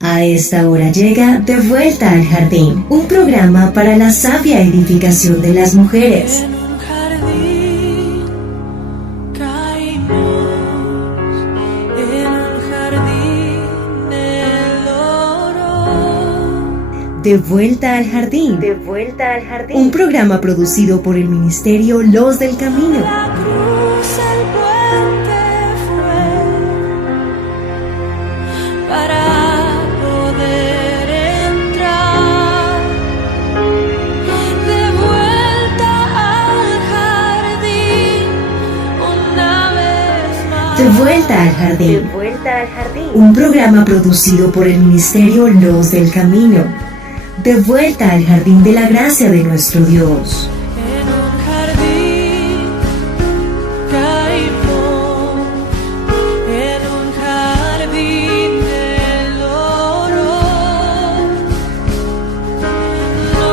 A esta hora llega De Vuelta al Jardín, un programa para la sabia edificación de las mujeres. En un jardín caímos, en un jardín el oro. De Vuelta al Jardín. De Vuelta al Jardín. Un programa producido por el Ministerio Los del Camino. La cruz, el puente fue para poder entrar de vuelta al jardín una vez más. De Vuelta al De Jardín. Vuelta al Jardín. Un programa producido por el Ministerio Los del Camino. De vuelta al jardín de la gracia de nuestro Dios. En un jardín caímos, en un jardín del oro. No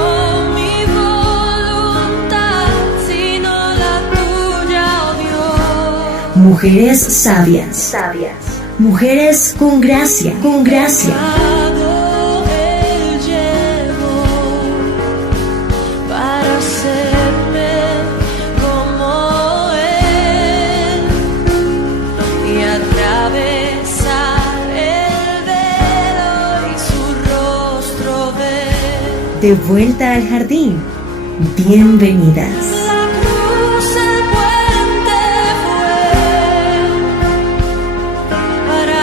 mi voluntad, sino la tuya, oh Dios. Mujeres sabias. Sabias. Mujeres con gracia. Con gracia. Él llevó para hacerme como Él y atravesar el velo y su rostro ver. De vuelta al jardín. Bienvenidas. La cruz, el puente fue para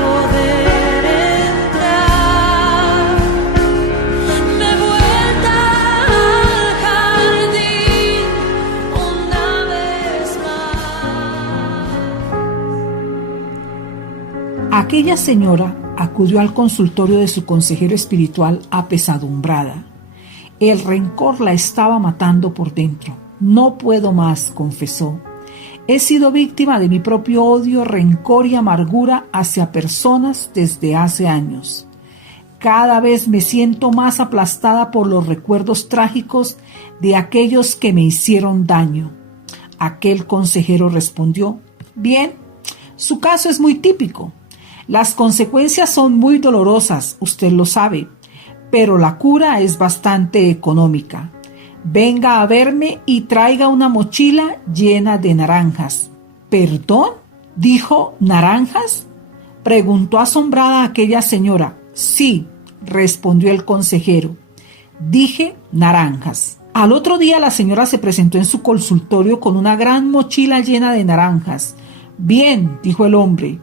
poder entrar de vuelta al jardín una vez más. Aquella señora acudió al consultorio de su consejero espiritual apesadumbrada. El rencor la estaba matando por dentro. No puedo más, confesó. He sido víctima de mi propio odio, rencor y amargura hacia personas desde hace años. Cada vez me siento más aplastada por los recuerdos trágicos de aquellos que me hicieron daño. Aquel consejero respondió: bien, su caso es muy típico. Las consecuencias son muy dolorosas, usted lo sabe, pero la cura es bastante económica. Venga a verme y traiga una mochila llena de naranjas. ¿Perdón? ¿Dijo naranjas?, preguntó asombrada aquella señora. Sí, respondió el consejero. Dije naranjas. Al otro día la señora se presentó en su consultorio con una gran mochila llena de naranjas. Bien, dijo el hombre,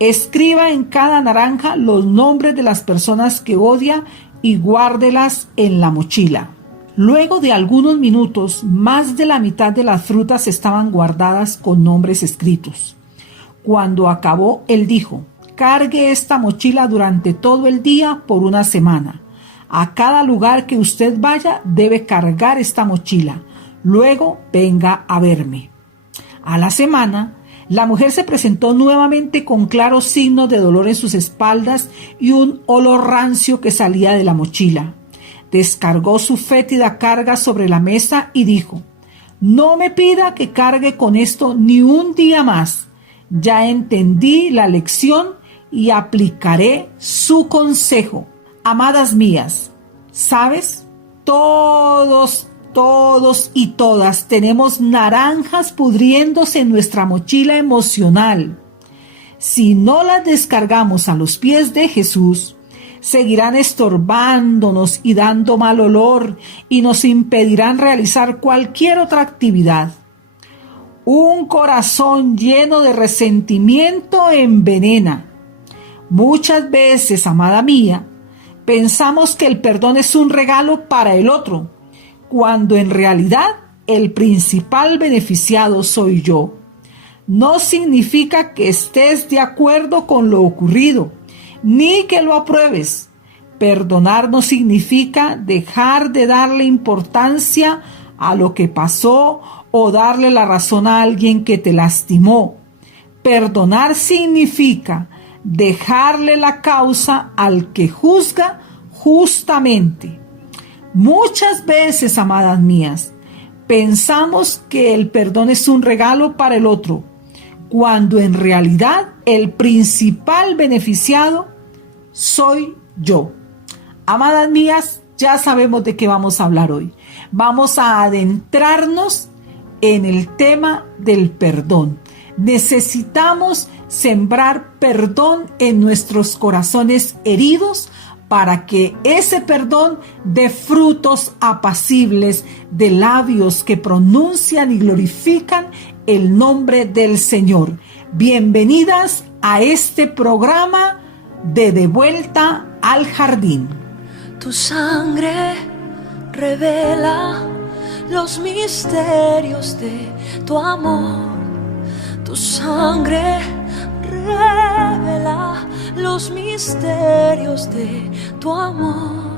escriba en cada naranja los nombres de las personas que odia y guárdelas en la mochila. Luego de algunos minutos, más de la mitad de las frutas estaban guardadas con nombres escritos. Cuando acabó, él dijo: cargue esta mochila durante todo el día por una semana. A cada lugar que usted vaya debe cargar esta mochila. Luego venga a verme. A la semana, la mujer se presentó nuevamente con claros signos de dolor en sus espaldas y un olor rancio que salía de la mochila. Descargó su fétida carga sobre la mesa y dijo: no me pida que cargue con esto ni un día más. Ya entendí la lección y aplicaré su consejo. Amadas mías, ¿sabes? Todos y todas tenemos naranjas pudriéndose en nuestra mochila emocional. Si no las descargamos a los pies de Jesús, seguirán estorbándonos y dando mal olor y nos impedirán realizar cualquier otra actividad. Un corazón lleno de resentimiento envenena. Muchas veces, amada mía, pensamos que el perdón es un regalo para el otro, cuando en realidad el principal beneficiado soy yo. No significa que estés de acuerdo con lo ocurrido, ni que lo apruebes. Perdonar no significa dejar de darle importancia a lo que pasó o darle la razón a alguien que te lastimó. Perdonar significa dejarle la causa al que juzga justamente. Muchas veces, amadas mías, pensamos que el perdón es un regalo para el otro, cuando en realidad el principal beneficiado soy yo. Amadas mías, ya sabemos de qué vamos a hablar hoy. Vamos a adentrarnos en el tema del perdón. Necesitamos sembrar perdón en nuestros corazones heridos para que ese perdón dé frutos apacibles de labios que pronuncian y glorifican el nombre del Señor. Bienvenidas a este programa de Vuelta al Jardín. Tu sangre revela los misterios de tu amor. Tu sangre revela los misterios de tu amor.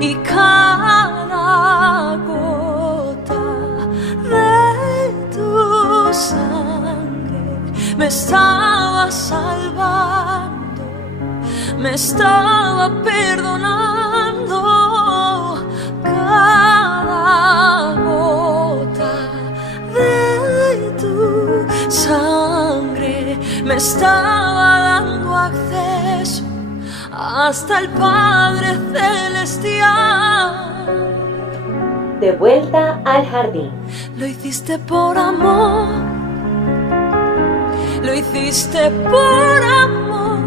Y cada gota de tu sangre me estaba salvando, me estaba perdonando. Cada gota de tu sangre me estaba dando acceso hasta el Padre Celestial. De vuelta al jardín. Lo hiciste por amor, lo hiciste por amor.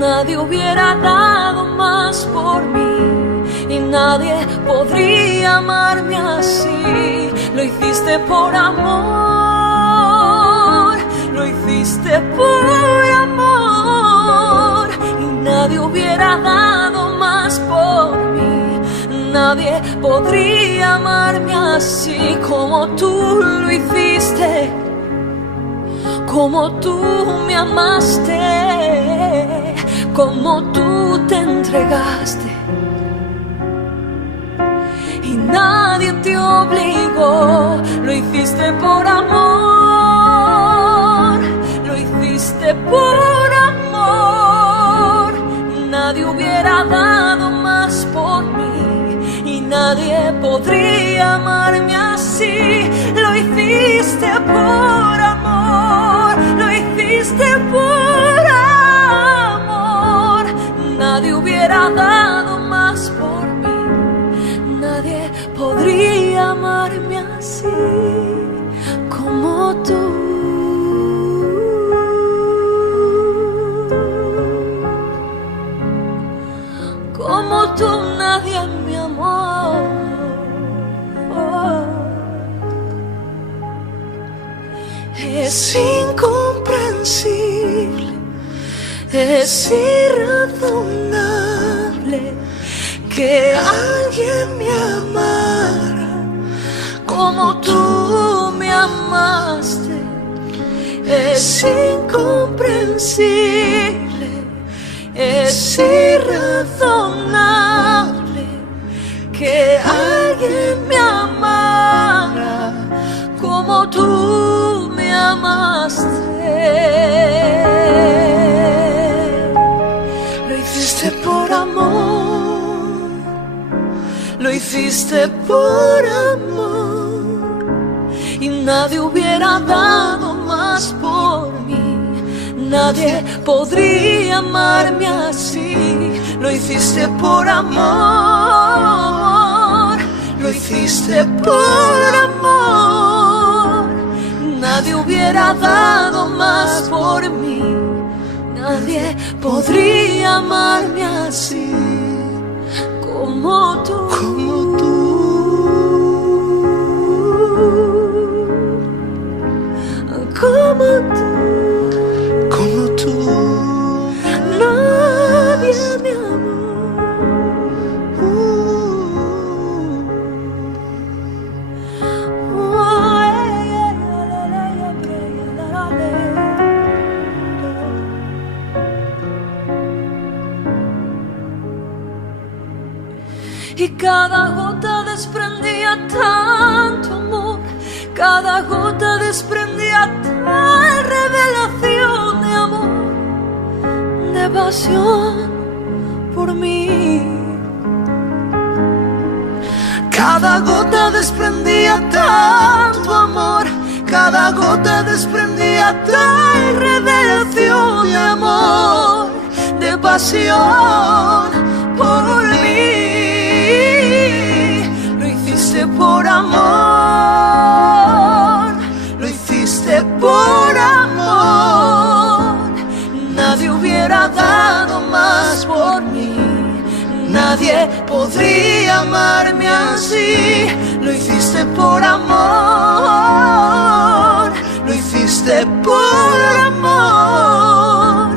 Nadie hubiera dado más por mí y nadie podría amarme así. Lo hiciste por amor, lo hiciste por amor. Y nadie hubiera dado más por mí, nadie podría amarme así como tú lo hiciste, como tú me amaste, como tú te entregaste. Y nadie te obligó, lo hiciste por amor, lo hiciste por amor. Nadie hubiera dado más por mí y nadie podría amarme así. Lo hiciste por amor, lo hiciste por amor. Nadie hubiera dado más por mí, nadie podría amarme así como tú. Como tú nadie me amó. Es incomprensible, es irrazonable que alguien me amara como tú me amaste. Es incomprensible, es irrazonable que alguien me amara como tú me amaste. Lo hiciste por amor, lo hiciste por amor. Y nadie hubiera dado más por mí, nadie podría amarme así. Lo hiciste por amor, lo hiciste por amor. Nadie hubiera dado más por mí, nadie podría amarme así como tú. Como tú. Como tú. Como tú. Nadie me amó. Y cada gota desprendía tanto amor, cada gota desprendía tal revelación de amor, de pasión por mí. Cada gota desprendía tanto amor, cada gota desprendía tal revelación de amor, de pasión por mí. Lo hiciste por amor, lo hiciste por amor. Nadie hubiera dado más por mí, nadie podría amarme así. Lo hiciste por amor, lo hiciste por amor.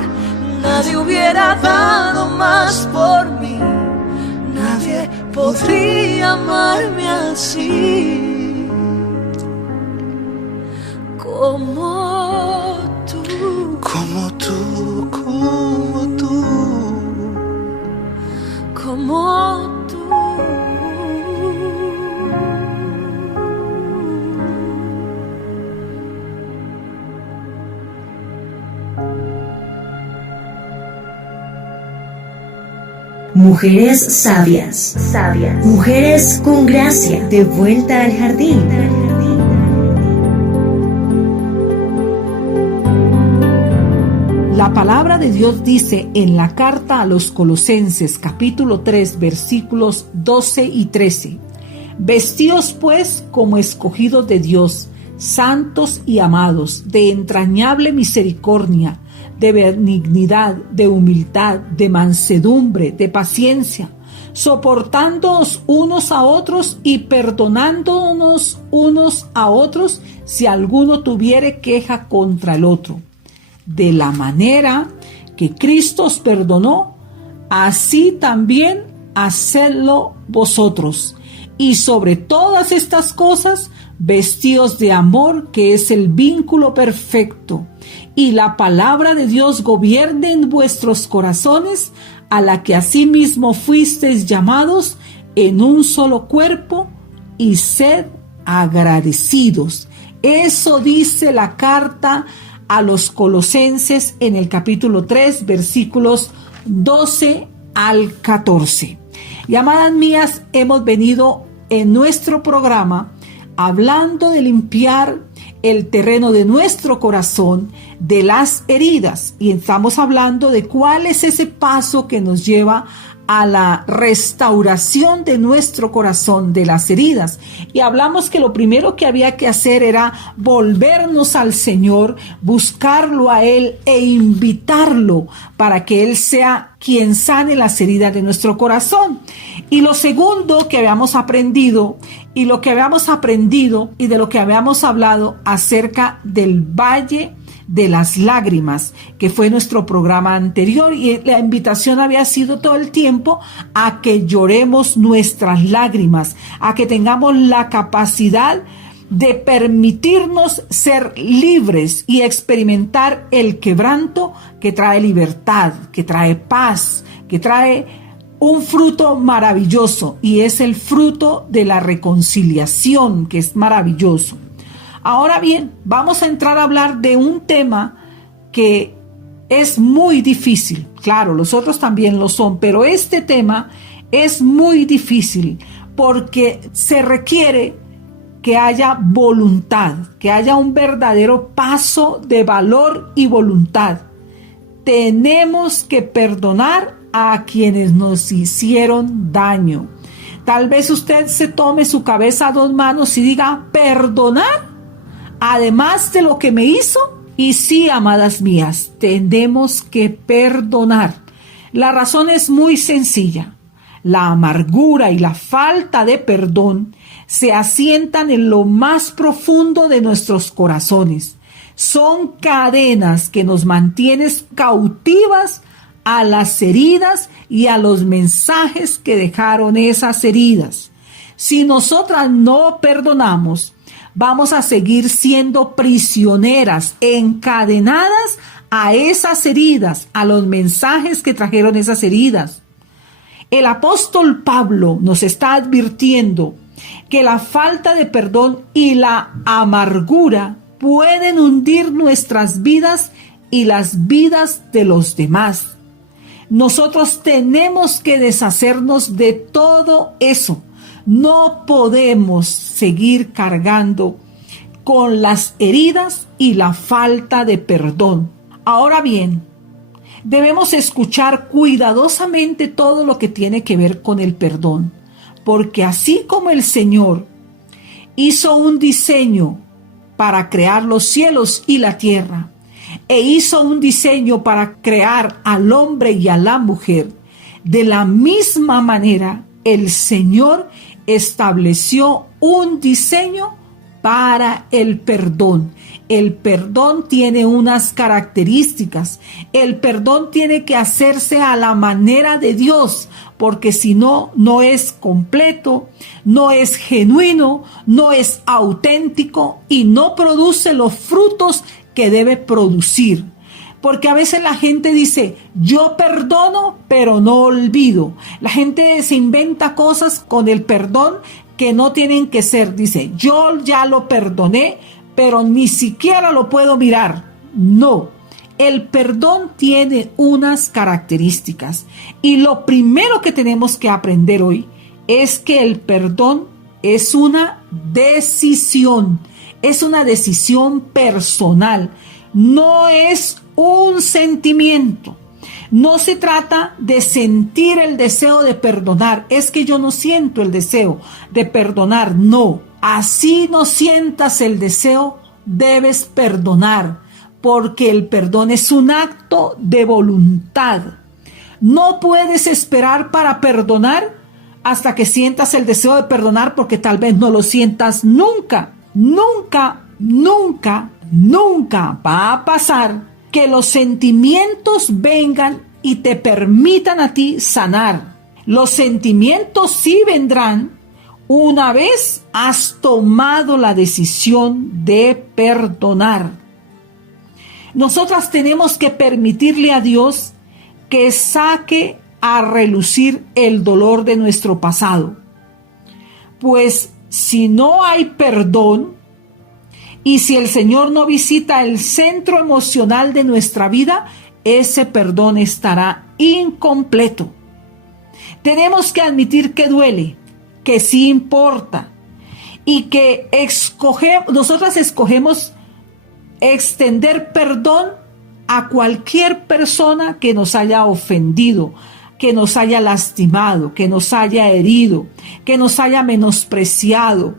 Nadie hubiera dado más por mí, nadie podría amarme así como tú. Como tú, como tú, como tú. Mujeres sabias, mujeres con gracia, de vuelta al jardín. La palabra de Dios dice en la carta a los Colosenses, capítulo 3, versículos 12 y 13: Vestíos pues como escogidos de Dios, santos y amados, de entrañable misericordia, de benignidad, de humildad, de mansedumbre, de paciencia, soportándoos unos a otros y perdonándonos unos a otros si alguno tuviere queja contra el otro. De la manera que Cristo os perdonó, así también hacedlo vosotros. Y sobre todas estas cosas, vestíos de amor, que es el vínculo perfecto, y la palabra de Dios gobierne en vuestros corazones, a la que asimismo fuisteis llamados en un solo cuerpo, y sed agradecidos. Eso dice la carta a los Colosenses en el capítulo 3, versículos 12 al 14. Y amadas mías, hemos venido en nuestro programa hablando de limpiar el terreno de nuestro corazón de las heridas, y estamos hablando de cuál es ese paso que nos lleva a la restauración de nuestro corazón de las heridas. Y hablamos que lo primero que había que hacer era volvernos al Señor, buscarlo a Él e invitarlo para que Él sea quien sane las heridas de nuestro corazón. Y lo segundo que habíamos aprendido, y de lo que habíamos hablado acerca del valle de las lágrimas, que fue nuestro programa anterior, y la invitación había sido todo el tiempo a que lloremos nuestras lágrimas, a que tengamos la capacidad de permitirnos ser libres y experimentar el quebranto que trae libertad, que trae paz, que trae un fruto maravilloso, y es el fruto de la reconciliación, que es maravilloso. Ahora bien, vamos a entrar a hablar de un tema que es muy difícil. Claro, los otros también lo son, pero este tema es muy difícil porque se requiere que haya voluntad, que haya un verdadero paso de valor y voluntad. Tenemos que perdonar a quienes nos hicieron daño. Tal vez usted se tome su cabeza a dos manos y diga: ¿perdonar? Además de lo que me hizo. Y sí, amadas mías, tenemos que perdonar. La razón es muy sencilla. La amargura y la falta de perdón se asientan en lo más profundo de nuestros corazones. Son cadenas que nos mantienen cautivas a las heridas y a los mensajes que dejaron esas heridas. Si nosotras no perdonamos, vamos a seguir siendo prisioneras, encadenadas a esas heridas, a los mensajes que trajeron esas heridas. El apóstol Pablo nos está advirtiendo que la falta de perdón y la amargura pueden hundir nuestras vidas y las vidas de los demás. Nosotros tenemos que deshacernos de todo eso. No podemos seguir cargando con las heridas y la falta de perdón. Ahora bien, debemos escuchar cuidadosamente todo lo que tiene que ver con el perdón, porque así como el Señor hizo un diseño para crear los cielos y la tierra, e hizo un diseño para crear al hombre y a la mujer, de la misma manera el Señor estableció un diseño para el perdón. El perdón tiene unas características. El perdón tiene que hacerse a la manera de Dios, porque si no, no es completo, no es genuino, no es auténtico y no produce los frutos que debe producir. Porque a veces la gente dice, yo perdono, pero no olvido. La gente se inventa cosas con el perdón que no tienen que ser. Dice, yo ya lo perdoné, pero ni siquiera lo puedo mirar. No, el perdón tiene unas características. Y lo primero que tenemos que aprender hoy es que el perdón es una decisión. Es una decisión personal. No es un sentimiento. No se trata de sentir el deseo de perdonar. Es que yo no siento el deseo de perdonar. No. Así no sientas el deseo, debes perdonar, porque el perdón es un acto de voluntad. No puedes esperar para perdonar hasta que sientas el deseo de perdonar, porque tal vez no lo sientas nunca. Nunca, nunca, nunca va a pasar que los sentimientos vengan y te permitan a ti sanar. Los sentimientos sí vendrán una vez has tomado la decisión de perdonar. Nosotras tenemos que permitirle a Dios que saque a relucir el dolor de nuestro pasado. Pues si no hay perdón y si el Señor no visita el centro emocional de nuestra vida, ese perdón estará incompleto. Tenemos que admitir que duele, que sí importa y que nosotras escogemos extender perdón a cualquier persona que nos haya ofendido, que nos haya lastimado, que nos haya herido, que nos haya menospreciado,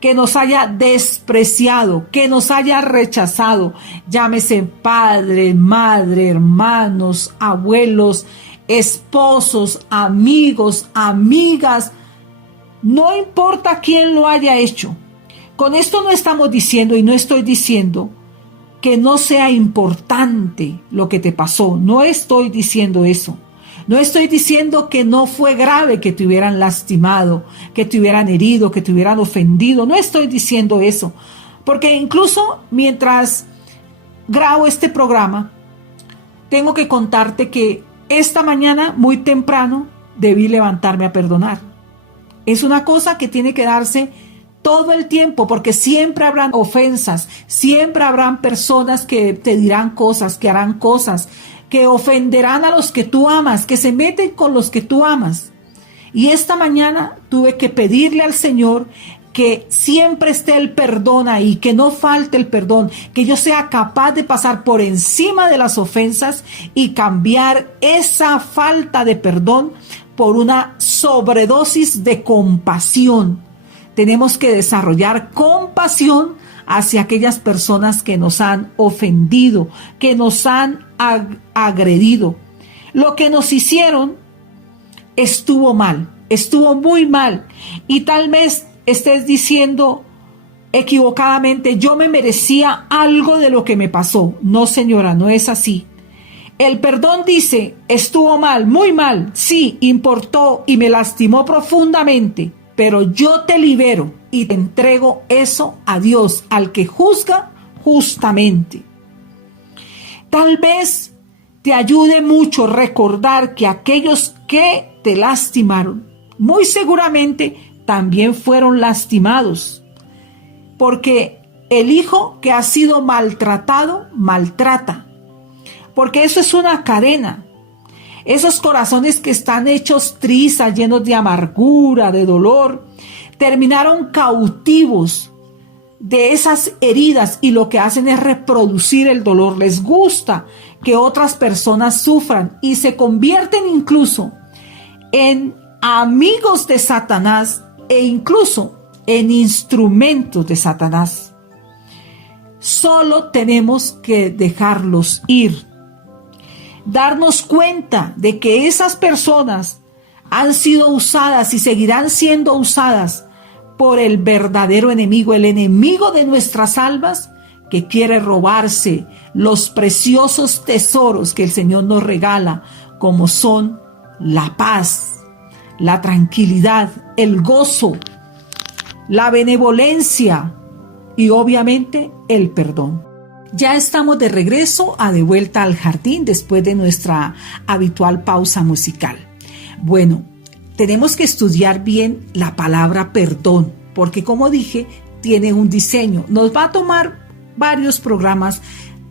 que nos haya despreciado, que nos haya rechazado. Llámese padre, madre, hermanos, abuelos, esposos, amigos, amigas. No importa quién lo haya hecho. Con esto no estamos diciendo y no estoy diciendo que no sea importante lo que te pasó. No estoy diciendo eso. No estoy diciendo que no fue grave que te hubieran lastimado, que te hubieran herido, que te hubieran ofendido. No estoy diciendo eso. Porque incluso mientras grabo este programa, tengo que contarte que esta mañana muy temprano debí levantarme a perdonar. Es una cosa que tiene que darse todo el tiempo, porque siempre habrán ofensas, siempre habrán personas que te dirán cosas, que harán cosas, que ofenderán a los que tú amas, que se meten con los que tú amas. Y esta mañana tuve que pedirle al Señor que siempre esté el perdón ahí, que no falte el perdón, que yo sea capaz de pasar por encima de las ofensas y cambiar esa falta de perdón por una sobredosis de compasión. Tenemos que desarrollar compasión hacia aquellas personas que nos han ofendido, que nos han agredido. Lo que nos hicieron estuvo mal, estuvo muy mal. Y tal vez estés diciendo equivocadamente, yo me merecía algo de lo que me pasó. No, señora, no es así. El perdón dice, estuvo mal, muy mal, sí, importó y me lastimó profundamente, pero yo te libero y te entrego eso a Dios, al que juzga justamente. Tal vez te ayude mucho recordar que aquellos que te lastimaron, muy seguramente también fueron lastimados, porque el hijo que ha sido maltratado, maltrata. Porque eso es una cadena. Esos corazones que están hechos trizas, llenos de amargura, de dolor, terminaron cautivos de esas heridas y lo que hacen es reproducir el dolor. Les gusta que otras personas sufran y se convierten incluso en amigos de Satanás e incluso en instrumentos de Satanás. Solo tenemos que dejarlos ir. Darnos cuenta de que esas personas han sido usadas y seguirán siendo usadas por el verdadero enemigo, el enemigo de nuestras almas, que quiere robarse los preciosos tesoros que el Señor nos regala, como son la paz, la tranquilidad, el gozo, la benevolencia y obviamente el perdón. Ya estamos de regreso a De Vuelta al Jardín después de nuestra habitual pausa musical. Bueno, tenemos que estudiar bien la palabra perdón, porque como dije, tiene un diseño. Nos va a tomar varios programas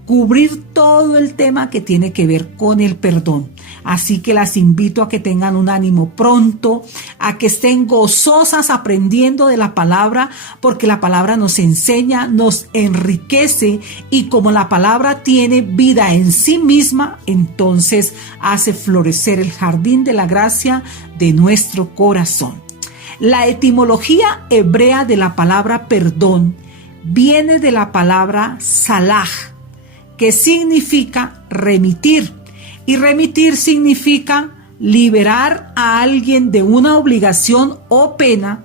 cubrir todo el tema que tiene que ver con el perdón. Así que las invito a que tengan un ánimo pronto, a que estén gozosas aprendiendo de la palabra, porque la palabra nos enseña, nos enriquece, y como la palabra tiene vida en sí misma, entonces hace florecer el jardín de la gracia de nuestro corazón. La etimología hebrea de la palabra perdón viene de la palabra salah, que significa remitir, y remitir significa liberar a alguien de una obligación o pena.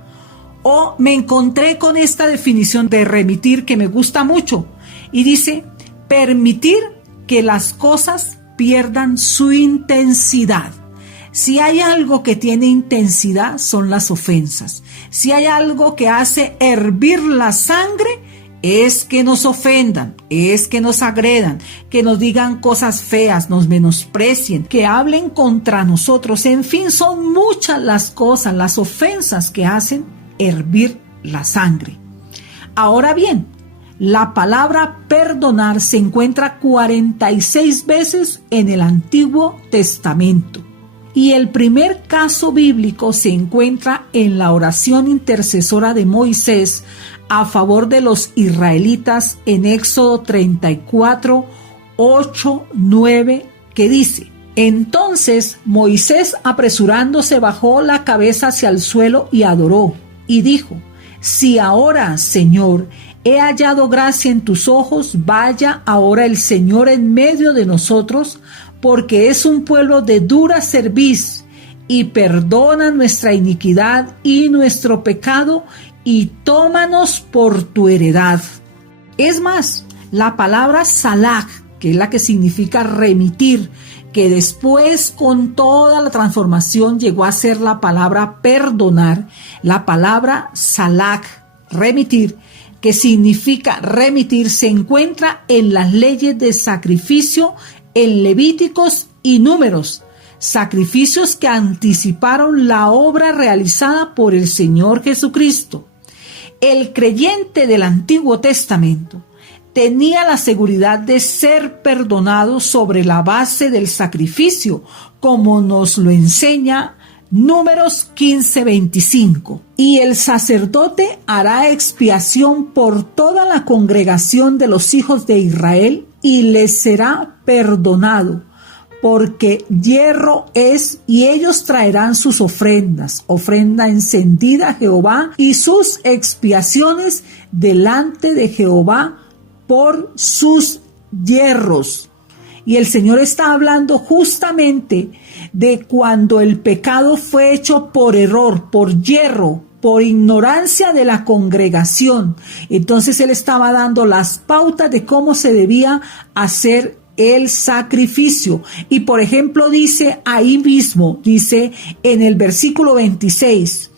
O me encontré con esta definición de remitir que me gusta mucho, y dice: permitir que las cosas pierdan su intensidad. Si hay algo que tiene intensidad, son las ofensas. Si hay algo que hace hervir la sangre, es que nos ofendan, es que nos agredan, que nos digan cosas feas, nos menosprecien, que hablen contra nosotros. En fin, son muchas las cosas, las ofensas que hacen hervir la sangre. Ahora bien, la palabra perdonar se encuentra 46 veces en el Antiguo Testamento. Y el primer caso bíblico se encuentra en la oración intercesora de Moisés a favor de los israelitas en Éxodo 34, 8, 9, que dice: entonces Moisés, apresurándose, bajó la cabeza hacia el suelo y adoró, y dijo: si ahora, Señor, he hallado gracia en tus ojos, vaya ahora el Señor en medio de nosotros, porque es un pueblo de dura cerviz, y perdona nuestra iniquidad y nuestro pecado, y tómanos por tu heredad. Es más, la palabra salah, que es la que significa remitir, que después con toda la transformación llegó a ser la palabra perdonar, la palabra salah, remitir, que significa remitir, se encuentra en las leyes de sacrificio en Levíticos y Números, sacrificios que anticiparon la obra realizada por el Señor Jesucristo. El creyente del Antiguo Testamento tenía la seguridad de ser perdonado sobre la base del sacrificio, como nos lo enseña Números 15:25. Y el sacerdote hará expiación por toda la congregación de los hijos de Israel y les será perdonado, porque hierro es, y ellos traerán sus ofrendas, ofrenda encendida a Jehová, y sus expiaciones delante de Jehová por sus hierros. Y el Señor está hablando justamente de cuando el pecado fue hecho por error, por hierro, por ignorancia de la congregación. Entonces Él estaba dando las pautas de cómo se debía hacer el sacrificio. Y por ejemplo dice ahí mismo, dice en el versículo 26,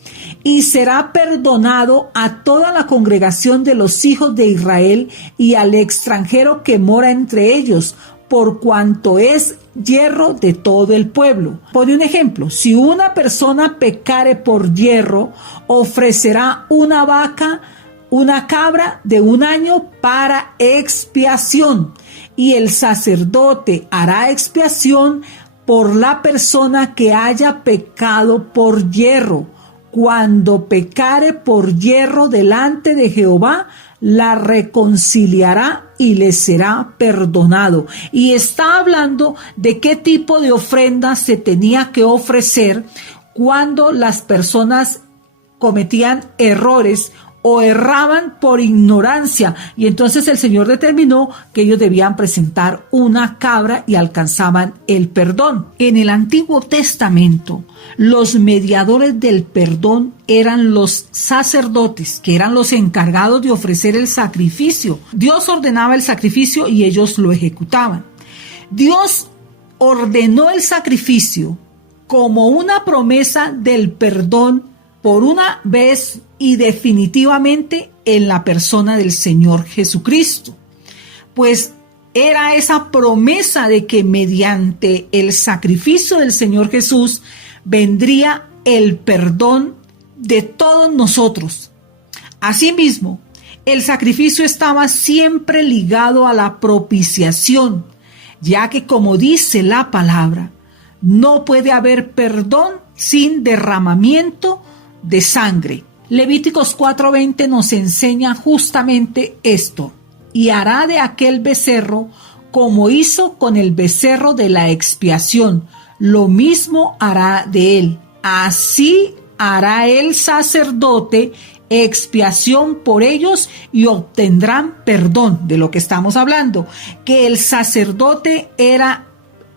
y será perdonado a toda la congregación de los hijos de Israel y al extranjero que mora entre ellos, por cuanto es hierro de todo el pueblo. Por un ejemplo, si una persona pecare por hierro, ofrecerá una vaca, una cabra de 1 año para expiación, y el sacerdote hará expiación por la persona que haya pecado por hierro. Cuando pecare por hierro delante de Jehová, la reconciliará y le será perdonado. Y está hablando de qué tipo de ofrenda se tenía que ofrecer cuando las personas cometían errores o erraban por ignorancia, y entonces el Señor determinó que ellos debían presentar una cabra y alcanzaban el perdón. En el Antiguo Testamento, los mediadores del perdón eran los sacerdotes, que eran los encargados de ofrecer el sacrificio. Dios ordenaba el sacrificio y ellos lo ejecutaban. Dios ordenó el sacrificio como una promesa del perdón por una vez y definitivamente en la persona del Señor Jesucristo. Pues era esa promesa de que mediante el sacrificio del Señor Jesús vendría el perdón de todos nosotros. Asimismo, el sacrificio estaba siempre ligado a la propiciación, ya que, como dice la palabra, no puede haber perdón sin derramamiento de sangre. Levíticos 4:20 nos enseña justamente esto: y hará de aquel becerro como hizo con el becerro de la expiación, lo mismo hará de él. Así hará el sacerdote expiación por ellos y obtendrán perdón. De lo que estamos hablando, que el sacerdote era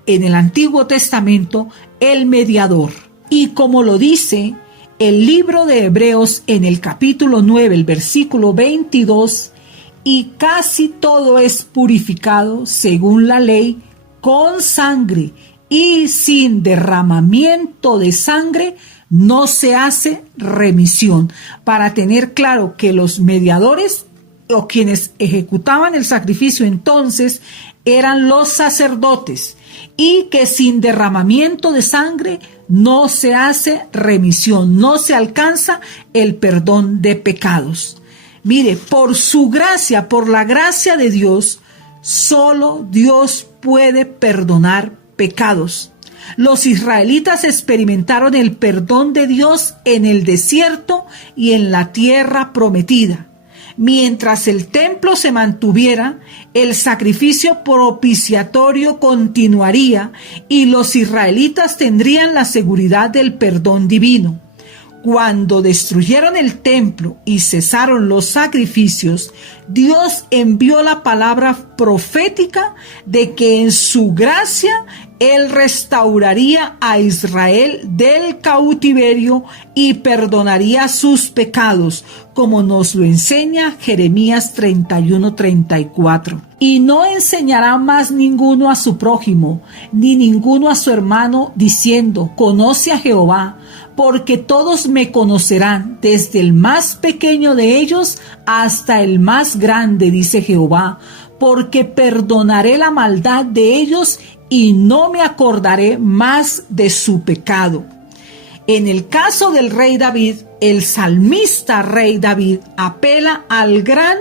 en el Antiguo Testamento el mediador. Y como lo dice el libro de Hebreos en el capítulo 9, el versículo 22, y casi todo es purificado según la ley con sangre, y sin derramamiento de sangre no se hace remisión. Para tener claro que los mediadores o quienes ejecutaban el sacrificio entonces eran los sacerdotes, y que sin derramamiento de sangre no se hace remisión, no se alcanza el perdón de pecados. Mire, por su gracia, por la gracia de Dios, solo Dios puede perdonar pecados. Los israelitas experimentaron el perdón de Dios en el desierto y en la tierra prometida. Mientras el templo se mantuviera, el sacrificio propiciatorio continuaría y los israelitas tendrían la seguridad del perdón divino. Cuando destruyeron el templo y cesaron los sacrificios, Dios envió la palabra profética de que en su gracia Él restauraría a Israel del cautiverio y perdonaría sus pecados, como nos lo enseña Jeremías 31:34. Y no enseñará más ninguno a su prójimo, ni ninguno a su hermano, diciendo: conoce a Jehová, porque todos me conocerán, desde el más pequeño de ellos hasta el más grande, dice Jehová, porque perdonaré la maldad de ellos y no me acordaré más de su pecado. En el caso del rey David, el salmista rey David apela al gran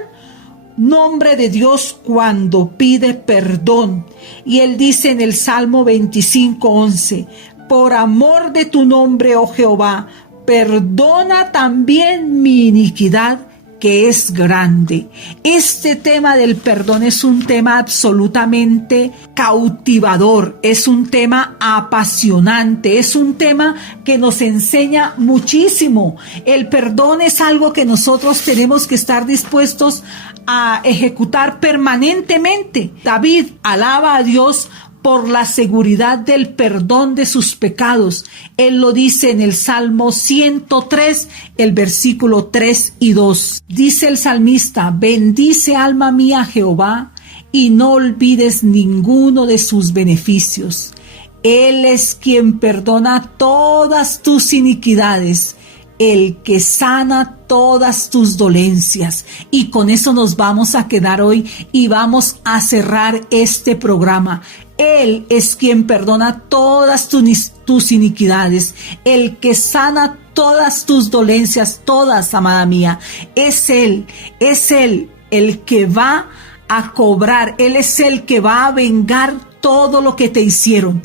nombre de Dios cuando pide perdón. Y él dice en el Salmo 25:11: por amor de tu nombre, oh Jehová, perdona también mi iniquidad, que es grande. Este tema del perdón es un tema absolutamente cautivador, es un tema apasionante, es un tema que nos enseña muchísimo. El perdón es algo que nosotros tenemos que estar dispuestos a ejecutar permanentemente. David alaba a Dios por la seguridad del perdón de sus pecados. Él lo dice en el Salmo 103, el versículo 3 y 2. Dice el salmista: bendice alma mía a Jehová, y no olvides ninguno de sus beneficios. Él es quien perdona todas tus iniquidades, el que sana todas tus dolencias. Y con eso nos vamos a quedar hoy y vamos a cerrar este programa. Él es quien perdona todas tus iniquidades, el que sana todas tus dolencias, todas, amada mía. Es Él el que va a cobrar, Él es el que va a vengar todo lo que te hicieron.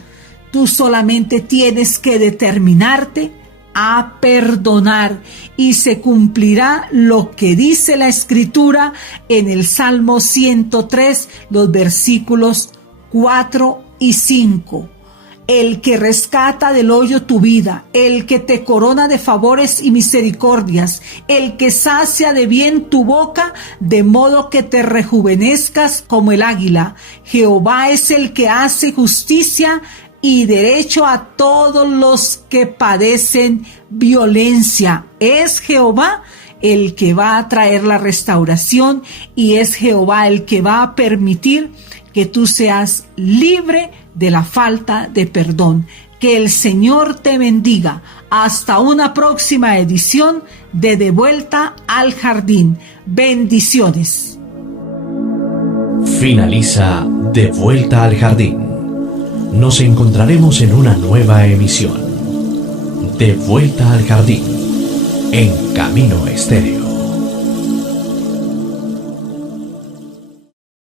Tú solamente tienes que determinarte a perdonar y se cumplirá lo que dice la Escritura en el Salmo 103, los versículos 4 y 5. El que rescata del hoyo tu vida, el que te corona de favores y misericordias, el que sacia de bien tu boca, de modo que te rejuvenezcas como el águila. Jehová es el que hace justicia y derecho a todos los que padecen violencia. Es Jehová el que va a traer la restauración y es Jehová el que va a permitir que tú seas libre de la falta de perdón. Que el Señor te bendiga. Hasta una próxima edición de Vuelta al Jardín. Bendiciones. Finaliza De Vuelta al Jardín. Nos encontraremos en una nueva emisión. De Vuelta al Jardín, en Camino Estéreo.